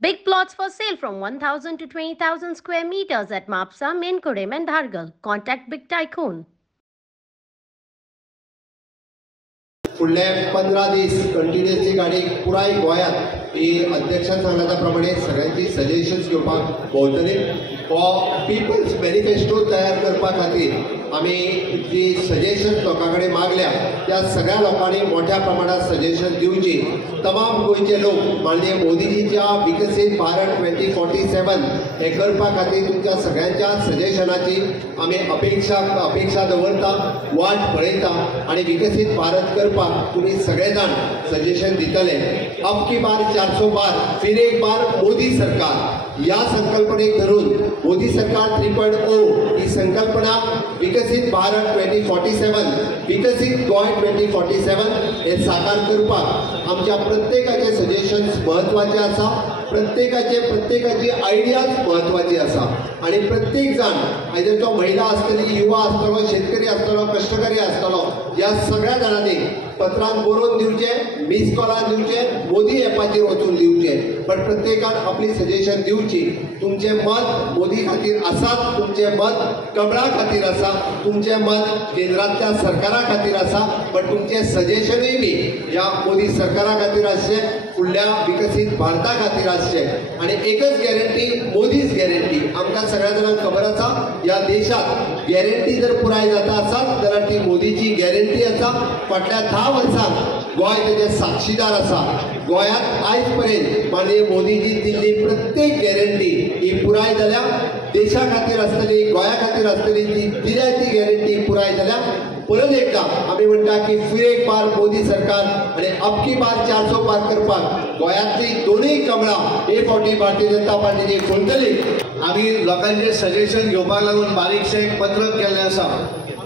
Big plots for sale from 1,000 to 20,000 square meters at Mapsa, Menkodem and Dhargal. Contact Big Tycoon. फुडले 15 दीस continuously गाडी पुराय गोंयांत ही अध्यक्षान सांगला त्या प्रमाणे सगळ्यांची सजेशन्स घेवपाक भोंवतली हो पिपल्स मॅनिफेस्टो तयार करपा खातीर आमी जी सजेशन्स लोकां कडेन मागल्या त्या सगळ्या लोकांनी मोठ्या प्रमाणात सजेशन दिवची तमाम गोंयचे लोक माननीय मोदीजीच्या विकसीत भारत 2047 हे करपा खातीर तुमच्या सगळ्यांच्या सजेशनाची आमी अपेक्षा दवरता वाट पळयता आनी विकसीत भारत करपाक तुमी सगळे जाण सजेशन दितले। अब की बार 400 बार फिर एक बार मोदी सरकार या संकल्पनेक धरून मोदी सरकार 3.0 ही संकल्पना विकसित भारत 2047 विकसित गोय 2047 हे साकार करपाक आमच्या प्रत्येकाचे सजेशन्स महत्वाचे आसा प्रत्येकाची आयडियाज महत्वाची आसा आणि प्रत्येक जाण आयदर तो महिला आसतली युवा आसतलो शेतकरी आसतलो कष्टकरी आसतलो या सगळ्या जाणांनी पत्रान बरोवन दिवचे मिस कॉलान दिवचे मोदी ॲपाचेर वचून दिवचे पण प्रत्येकान आपली सजेशन दिवची तुमचे मत मोदी खातीर आसात तुमचे मत कमळा खातीर आसा तुमचे मत केंद्रांतल्या सरकारा खातीर आसा पण तुमचे सजेशनूय बी या मोदी सरकारा खातीर आसचे फुडल्या विकसीत भारता खातीर आसचे आणि एकच गॅरंटी मोदीच गॅरंटी आमकां सगळ्या जाणांक खबर आसा या देशात गॅरंटी जर पुराय जाता आसत जाल्यार ती मोदीची गॅरंटी आसा फाटल्या 10 वर्सांत गोंय तेजे साक्षीदार आसा गोंयांत आयज पर्यंत माननीय मोदीजी दिल्ली प्रत्येक गॅरंटी ही पुराय जाल्या देशा खातीर आसतली गोंया खातीर आसतली ती दिल्या ती गॅरंटी पुराय जाल्या परत एकदा आमी म्हणटा की फिर एक बार मोदी सरकार आणि अब की बार 400 पार करपाक गोंयांतली दोनूय कमळां हे फावटी भारतीय जनता पार्टीची फुलतली। आमी लोकांचे सजेशन घेवपाक लागून बारीकशें एक पत्रक केल्लें आसा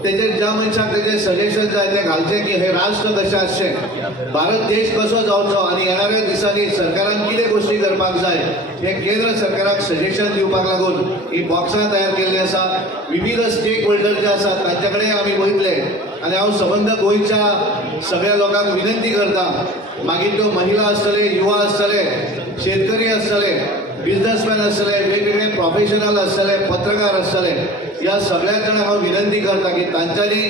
तेजेर ज्या मनशाक तेजें सजेशन जाय तें घालचें की हे राष्ट्र कशें आसचें भारत देश कसो जावचो आनी येणाऱ्या दिसांनी सरकारान कितें गोश्टी करपाक जाय हे केंद्र सरकाराक सजेशन दिवपाक लागून ही बॉक्सां तयार केल्लीं आसा विविध स्टेक होल्डर जे आसात तांचे कडेन आमी वयतले आनी हांव संबंद गोंयच्या सगळ्या लोकांक विनंती करता मागीर त्यो महिला आसतले युवा आसतले शेतकरी आसतले बिझनेसमॅन आसतले वेगवेगळे प्रोफेशनल आसतले पत्रकार आसतले या सगळ्या जाणांक हांव विनंती करता की तांच्यांनी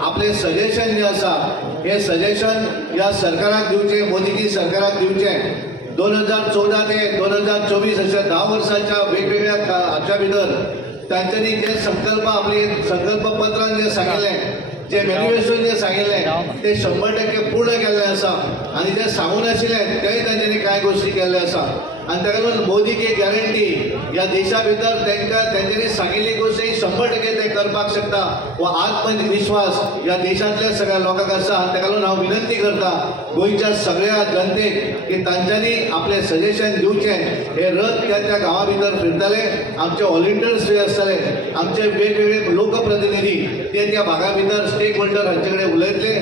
आपले सजेशन जे आसा हे सजेशन या सरकाराक दिवचे मोदीजी सरकाराक दिवचे 2014 ते 2024 अशा 10 वर्सांच्या वेगवेगळ्या हाच्या भितर तांच्यांनी जे संकल्प आपले संकल्प पत्रान जे सांगिल्लें जे मॅनिफेस्टोन जे सांगिल्लें ते 100% पूर्ण केल्लें आसा आनी जे सांगून आशिल्लें तेय तांच्यांनी कांय गोश्टी केल्ल्यो आसा आनी ताका लागून मोदी की गॅरंटी या देशा भितर तांच्यांनी सांगिल्ली गोश्ट 100% ते करपाक शकता हो आत्मविश्वास या देशांतल्या सगळ्या लोकांक आसा आनी ताका लागून हांव विनंती करता गोंयच्या सगळ्या जनतेक की तांच्यांनी आपले सजेशन दिवचें हे रथ त्या गांवा भितर फिरतले आमचे व्हॉलंटियर्स जे आसतले आमचे वेगवेगळे लोकप्रतिनिधी ते त्या भागा भितर स्टेक होल्डर हांचे कडेन उलयतले।